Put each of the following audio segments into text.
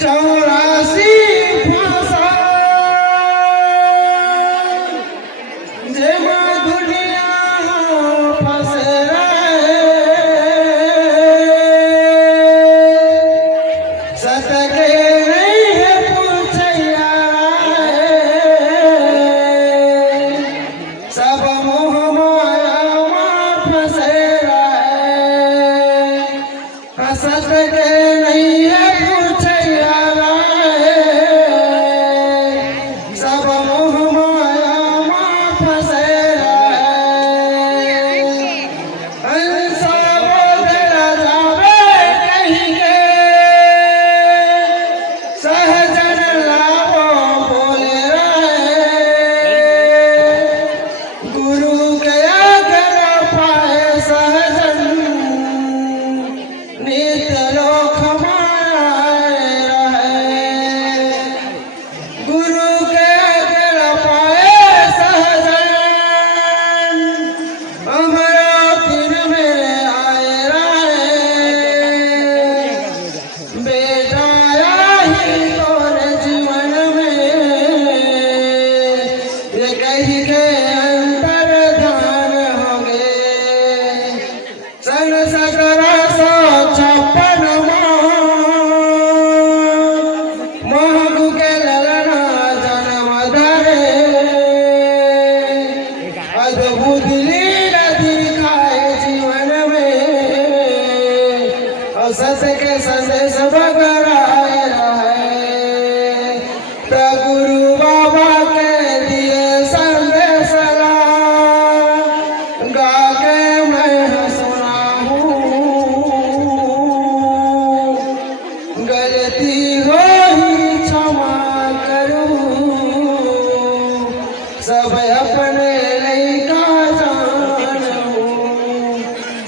चौरासी फासा जेमा दुनिया फसरा सतके नहीं है पूछैया सब मोह माया में फसेरा सतके नहीं है सस के संदेश बगराए रहे तो गुरु बाबा के दिए संदेश गा के मैं सुनाऊं गलती हो ही क्षमा करूं सब अपने लइका जानूं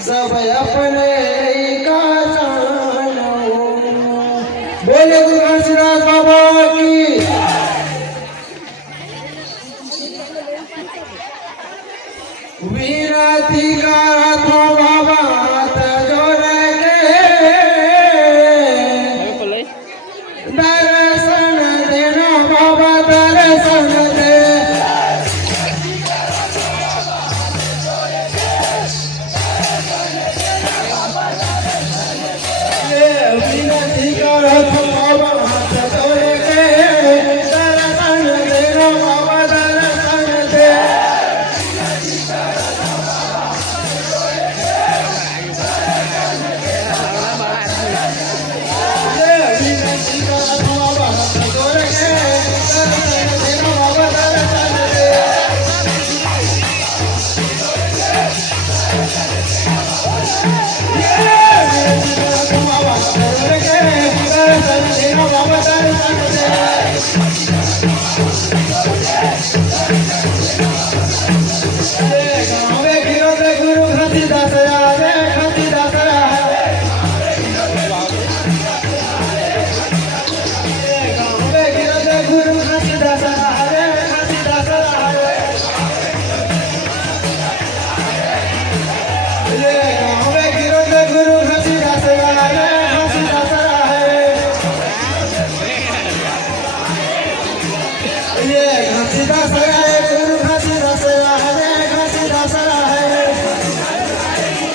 सब अपने बोले गुरु घनश्याम बाबा की विनती करतो बाबा हाथ जोड़े दर्शन देना बाबा दर्शन दे विनती करतो गुरु घसीदास रे घसीदास गुरु घसीदास रे घसीदास गुरु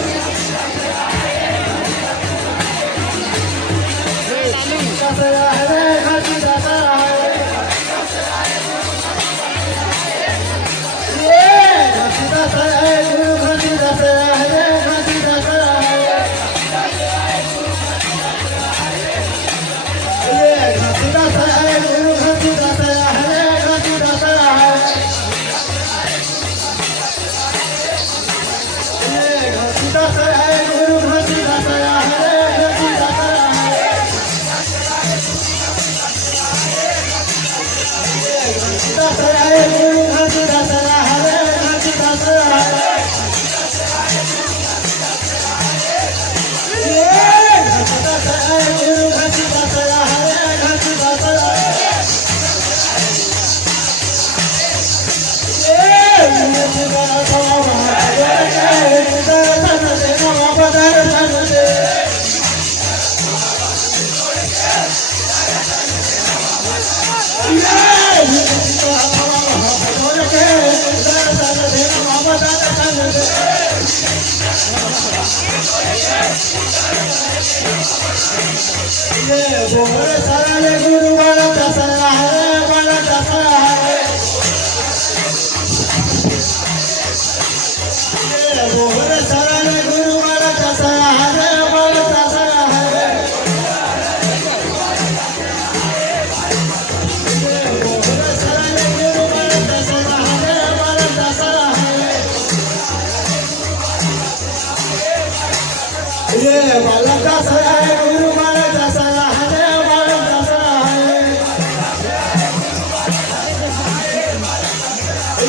घसीदास रे घसीदास घसीदास गुरु घसीदास रे घसीदास ये बोल सारे गुरु वाला दसरा है वाला दसरा है ये बोल सारे गुरु वाला दसरा है वाला दसरा है ये बोल सारे गुरु वाला दसरा है वाला दसरा है ये वाला दसरा है गुरु वाला दसरा है वाला दसरा है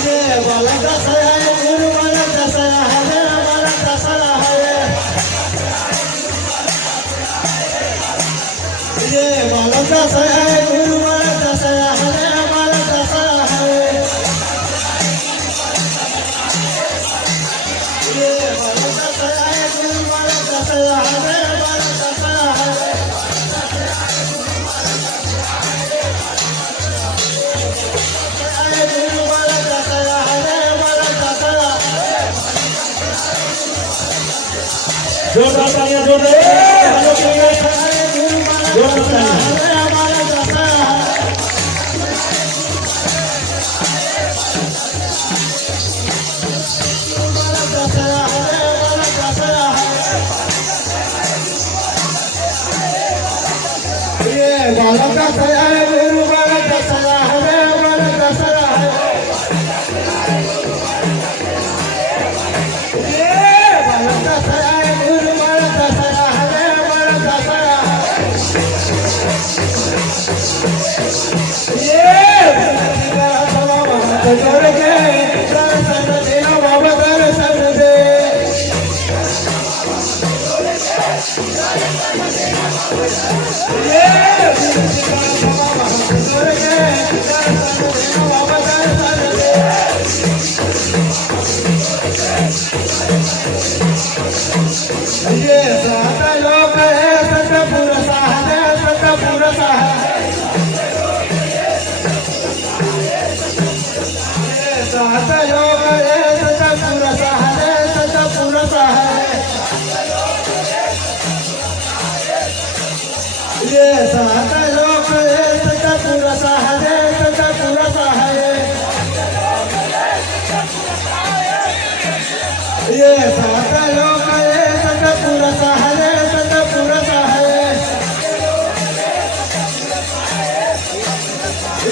ये वाला दसरा है गुरु वाला दसरा है वाला दसरा है ये वाला दसरा है गुरु वाला दसरा है वाला दसरा है ये वाला दसरा है गुरु वाला दसरा है वाला दसरा है गुरु वाला दसरा है वाला दसरा जोरदार तालियां जोरदार गुरु वाला दसरा है वाला दसरा वाला दसरा है वाला दसरा ये वाला दसरा है गुरु वाला दसरा है वाला दसरा है ये वाला दसरा है गुरु वाला दसरा है वाला दसरा ये जोड़ के दर्शन दे बाबा दर्शन दे ये जोड़ के दर्शन दे बाबा दर्शन दे ये सात लोक है सतपुर है सतपुर ये सात लोक है सतपुर है सतपुर ये सात लोक है सतपुर है सतपुर ये सात लोक है सतपुर है सतपुर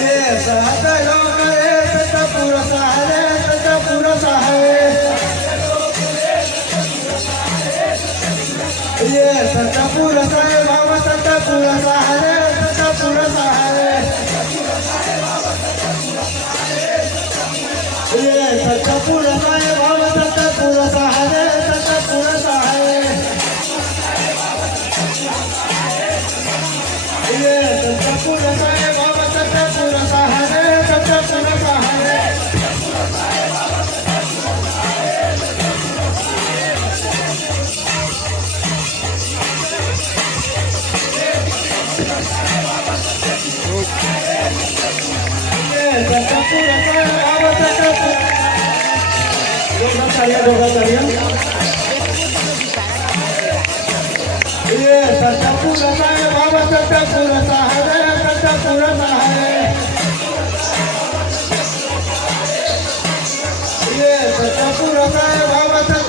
ये सात लोक है सतपुर है सतपुर ये सतपुर है बाबा सतपुर है सतपुर ये सतपुर है बाबा सतपुर है सतपुर ये सतपुर है बाबा सतपुर है सतपुर ये सतपुर है बाबा सतपुर जोरदार तालियां ये सतपुर है बाबा सतपुर है सतपुर ये सतपुर है बाबा